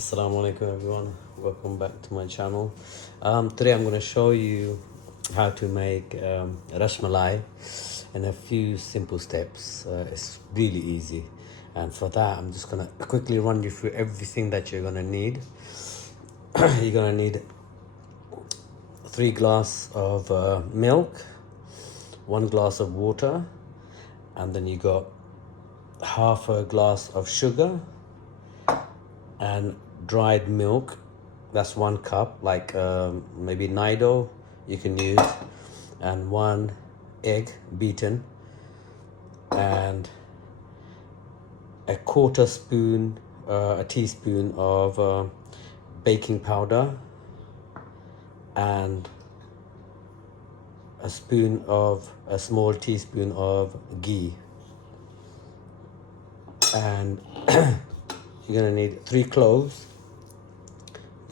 Assalamu alaikum everyone, welcome back to my channel. Today I'm going to show you how to make Rasmalai in a few simple steps. It's really easy, and for that I'm just going to quickly run you through everything that you're going to need. You're going to need 3 glasses of milk, 1 glass of water, and then you got half a glass of sugar and dried milk. That's 1 cup, like maybe Nido you can use, and 1 egg beaten, and a teaspoon of baking powder, and a small teaspoon of ghee. And you're gonna need 3 cloves,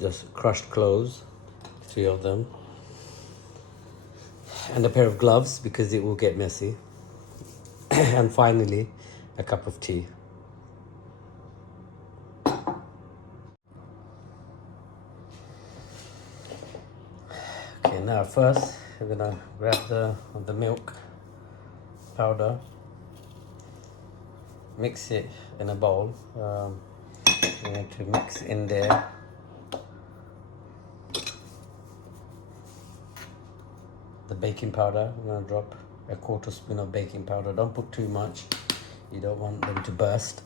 just crushed cloves, 3 of them, and a pair of gloves because it will get messy, and finally a cup of tea. Okay, now first we're gonna grab the milk powder, mix it in a bowl. You need to mix in there the baking powder. I'm going to drop a 1/4 spoon of baking powder. Don't put too much, you don't want them to burst.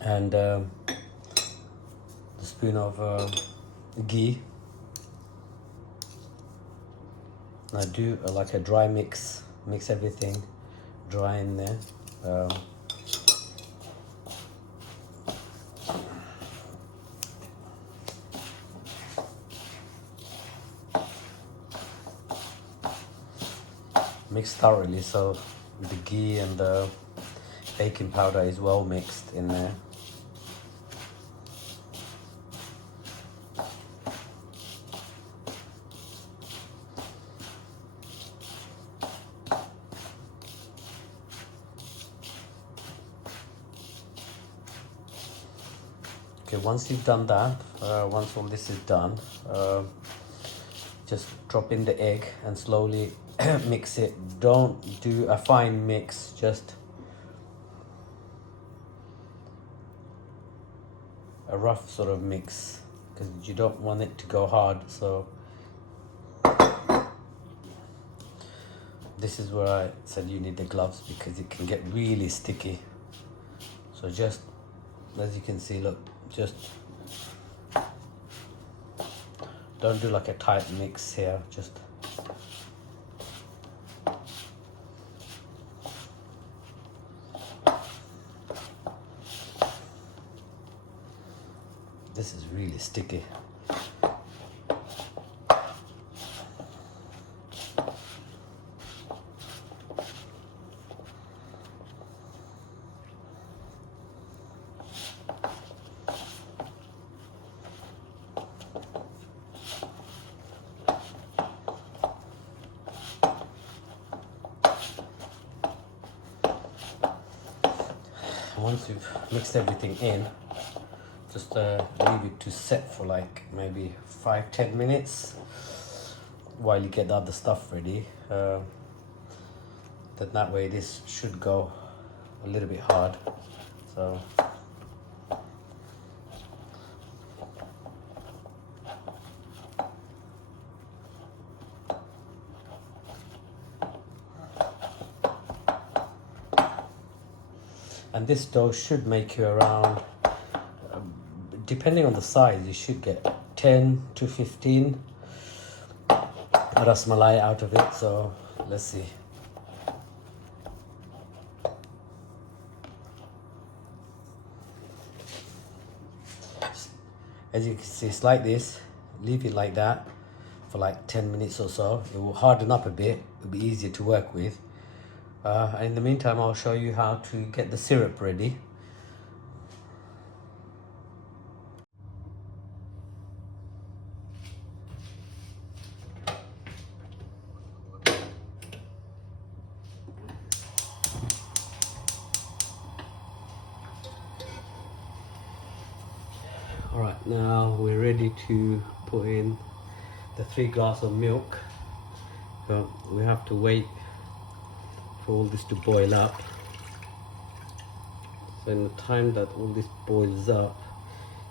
And the spoon of ghee. Now do like a dry mix everything dry in there. Mix thoroughly so the ghee and the baking powder is well mixed in there. Okay, once you've done that, once all this is done, just drop in the egg and slowly mix it. Don't do a fine mix, just a rough sort of mix, because you don't want it to go hard. So this is where I said you need the gloves, because it can get really sticky. So just, as you can see, look, just don't do like a tight mix here, just this is really sticky. Once you've mixed everything in, just leave it to set for like maybe 5-10 minutes while you get the other stuff ready. Then that way this should go a little bit hard. So and this dough should make you around, depending on the size, you should get 10 to 15 rasmalai out of it. So let's see. As you can see, it's like this. Leave it like that for like 10 minutes or so. It will harden up a bit. It'll be easier to work with. And in the meantime, I'll show you how to get the syrup ready. Now we're ready to put in the 3 glasses of milk, but we have to wait for all this to boil up. So in the time that all this boils up,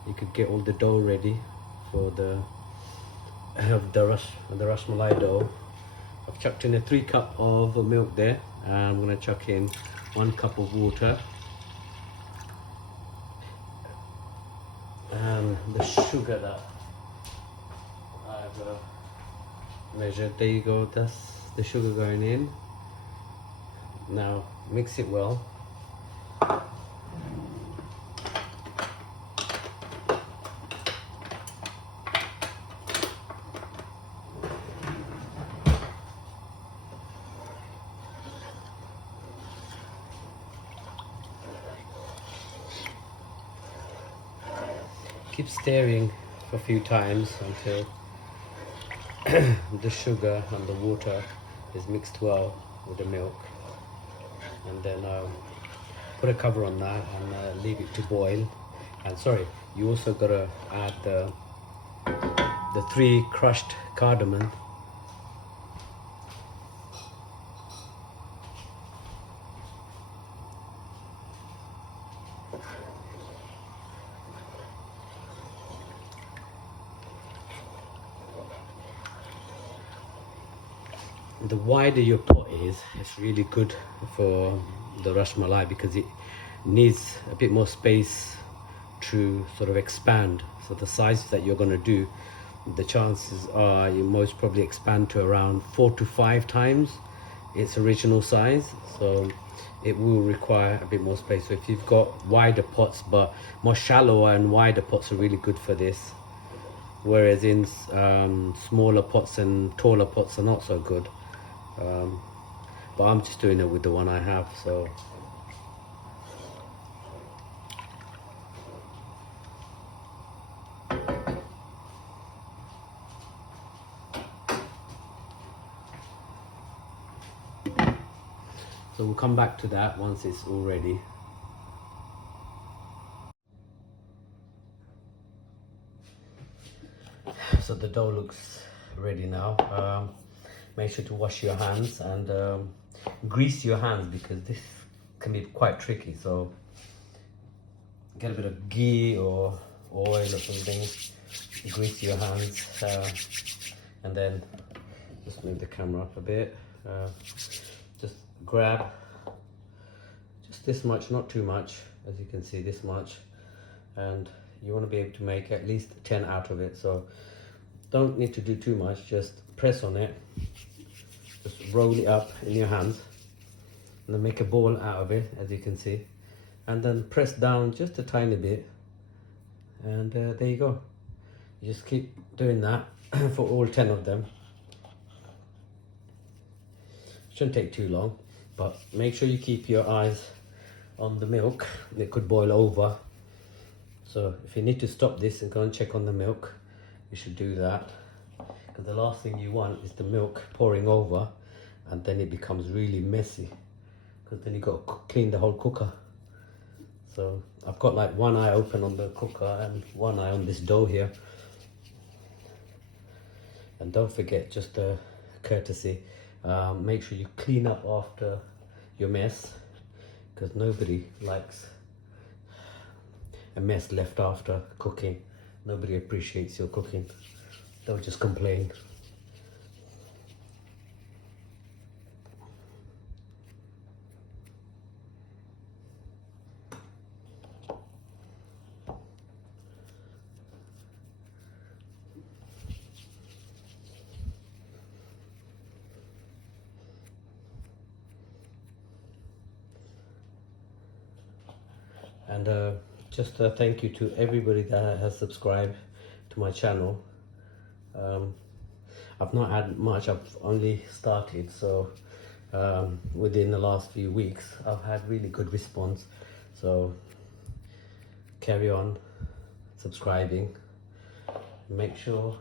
you could get all the dough ready for the Rasmalai dough. I've chucked in a 3 cup of milk there, and I'm going to chuck in 1 cup of water, and the sugar that I've measured. There you go, that's the sugar going in. Now mix it well. Keep stirring for a few times until the sugar and the water is mixed well with the milk, and then put a cover on that and leave it to boil. And sorry, you also gotta add the 3 crushed cardamom. The wider your pot is, it's really good for the Rasmalai, because it needs a bit more space to sort of expand. So the size that you're going to do, the chances are you most probably expand to around 4 to 5 times its original size. So it will require a bit more space. So if you've got wider pots, but more shallower and wider pots are really good for this, whereas in smaller pots and taller pots are not so good. But I'm just doing it with the one I have. So we'll come back to that once it's all ready. So the dough looks ready now. Make sure to wash your hands and grease your hands, because this can be quite tricky. So get a bit of ghee or oil or something, grease your hands, and then just move the camera up a bit. Just grab just this much, not too much, as you can see, this much, and you want to be able to make at least 10 out of it. So don't need to do too much, just press on it, just roll it up in your hands, and then make a ball out of it, as you can see, and then press down just a tiny bit, and there you go. You just keep doing that for all 10 of them. Shouldn't take too long, but make sure you keep your eyes on the milk. It could boil over, so if you need to stop this and go and check on the milk, you should do that, because the last thing you want is the milk pouring over and then it becomes really messy, because then you got to clean the whole cooker. So I've got like one eye open on the cooker and one eye on this dough here. And don't forget, just a courtesy, make sure you clean up after your mess, because nobody likes a mess left after cooking. Nobody appreciates your cooking. They'll just complain. And just a thank you to everybody that has subscribed to my channel. I've not had much, I've only started, so within the last few weeks I've had really good response. So carry on subscribing, make sure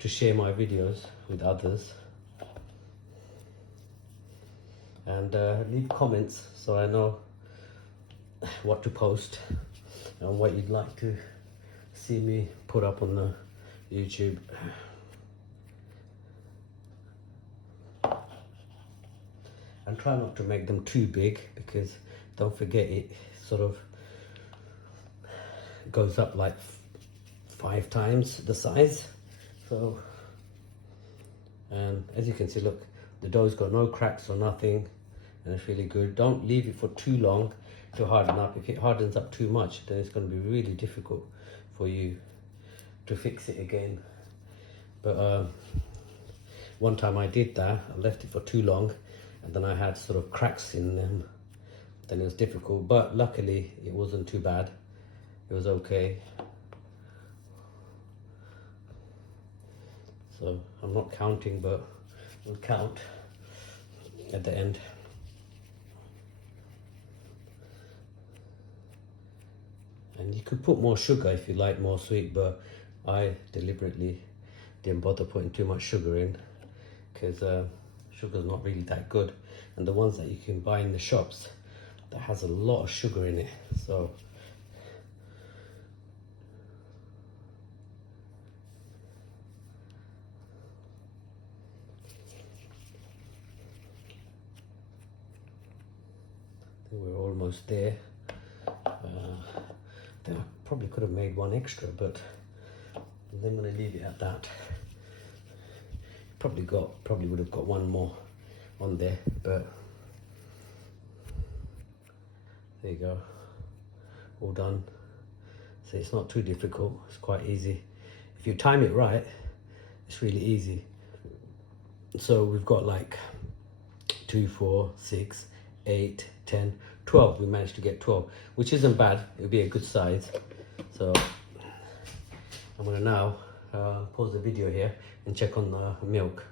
to share my videos with others, and leave comments so I know what to post and what you'd like to see me put up on the YouTube. And try not to make them too big, because don't forget it sort of goes up like 5 times the size. So, and as you can see, look, the dough's got no cracks or nothing, and it's really good. Don't leave it for too long to harden up. If it hardens up too much, then it's going to be really difficult for you to fix it again. But one time I did that, I left it for too long, and then I had sort of cracks in them. Then it was difficult, but luckily it wasn't too bad. It was okay. So I'm not counting, but we'll count at the end. And you could put more sugar if you like more sweet, but I deliberately didn't bother putting too much sugar in, because sugar's not really that good. And the ones that you can buy in the shops, that has a lot of sugar in it. So I think we're almost there. Then I probably could have made one extra, but I'm going to leave it at that. Probably would have got one more on there, but there you go, all done. So it's not too difficult, it's quite easy. If you time it right, it's really easy. So we've got like 2, 4, 6, 8, 10, 12. We managed to get 12, which isn't bad. It would be a good size. So I'm gonna now pause the video here and check on the milk.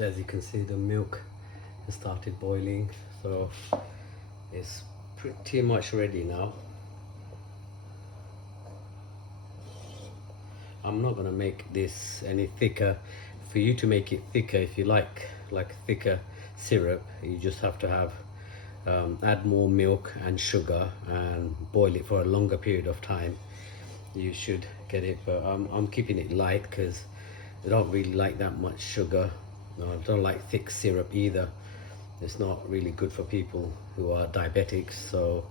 As you can see, the milk has started boiling, so it's pretty much ready now. I'm not gonna make this any thicker. For you to make it thicker, if you like thicker syrup, you just have to have add more milk and sugar and boil it for a longer period of time. You should get it, but I'm keeping it light because I don't really like that much sugar. No, I don't like thick syrup either. It's not really good for people who are diabetics, so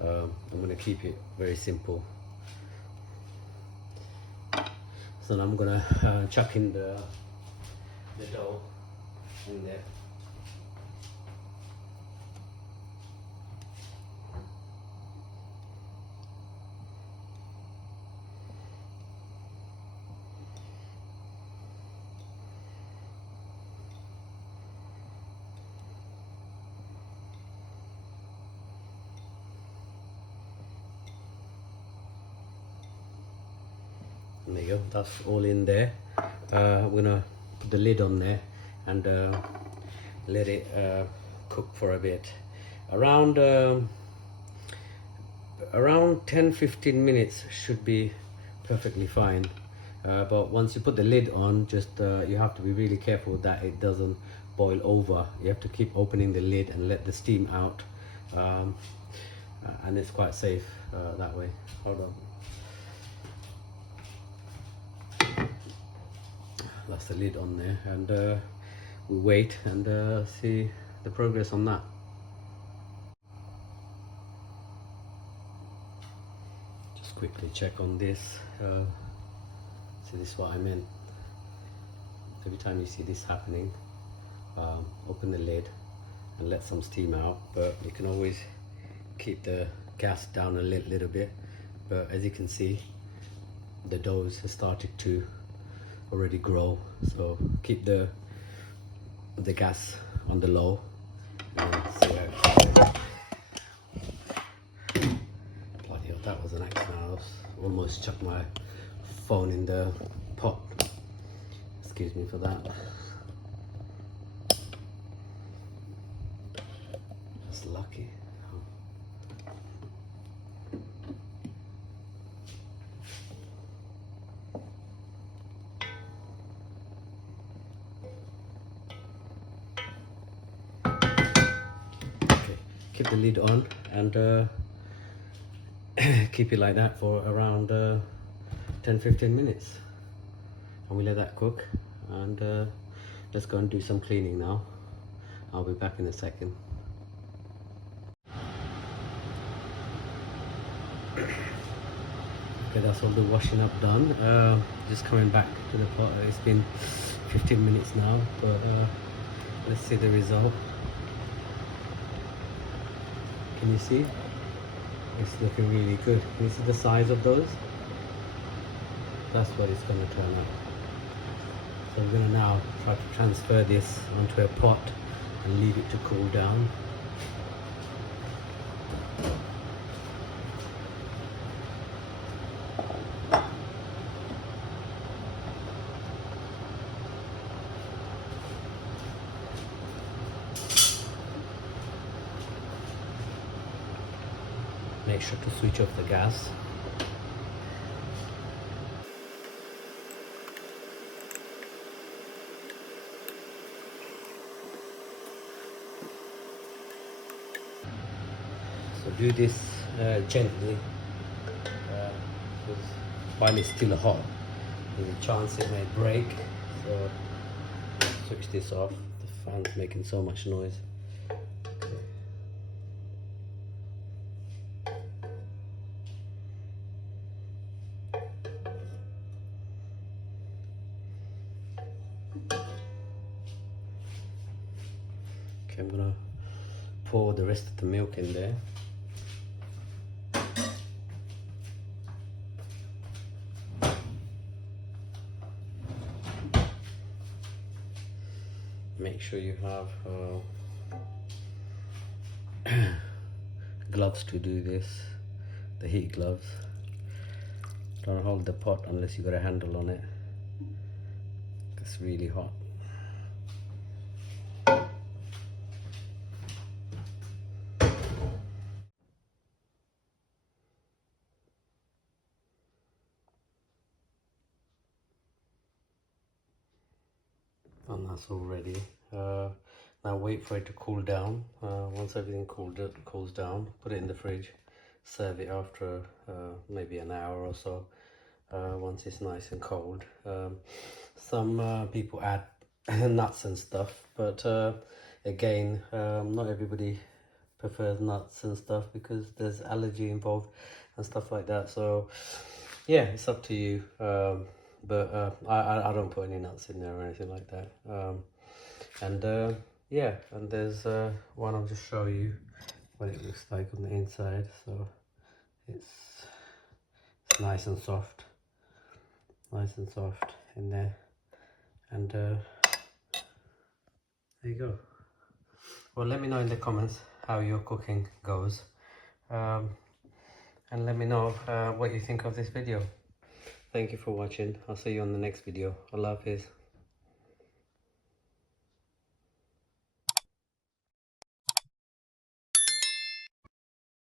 I'm going to keep it very simple. So now I'm going to chuck in the dough in there. And there you go, that's all in there. I'm gonna put the lid on there and let it cook for a bit. Around 10-15 minutes should be perfectly fine. But once you put the lid on, just you have to be really careful that it doesn't boil over. You have to keep opening the lid and let the steam out, and it's quite safe that way. Hold on. That's the lid on there, and we wait and see the progress on that. Just quickly check on this. See, this is what I meant. Every time you see this happening, open the lid and let some steam out, but you can always keep the gas down a little bit. But as you can see, the dough has started to already grow, so keep the gas on the low and see how it goes. Bloody hell, that was an accident. I almost chucked my phone in the pot. Excuse me for that. That's lucky. keep the lid on and keep it like that for around 10-15 minutes, and we let that cook. And let's go and do some cleaning now. I'll be back in a second. Okay, that's all the washing up done. Just coming back to the pot. It's been 15 minutes now, but let's see the result. Can you see? It's looking really good. Can you see the size of those? That's what it's going to turn out. So I'm going to now try to transfer this onto a pot and leave it to cool down. Make sure to switch off the gas. So do this gently, because while it's still hot, there's a chance it may break. So switch this off. The fan's making so much noise. Okay, I'm gonna pour the rest of the milk in there. Make sure you have gloves to do this, the heat gloves. Don't hold the pot unless you got a handle on it. It's really hot. And that's all ready. Now wait for it to cool down. Once everything cools down, put it in the fridge. Serve it after maybe an hour or so, once it's nice and cold. Some people add nuts and stuff, but again, not everybody prefers nuts and stuff because there's allergy involved and stuff like that. So yeah, it's up to you. But I don't put any nuts in there or anything like that. Yeah, and there's one I'll just show you what it looks like on the inside. So it's nice and soft in there, and there you go. Well, let me know in the comments how your cooking goes, and let me know what you think of this video. Thank you for watching. I'll see you on the next video. Allah Hafiz.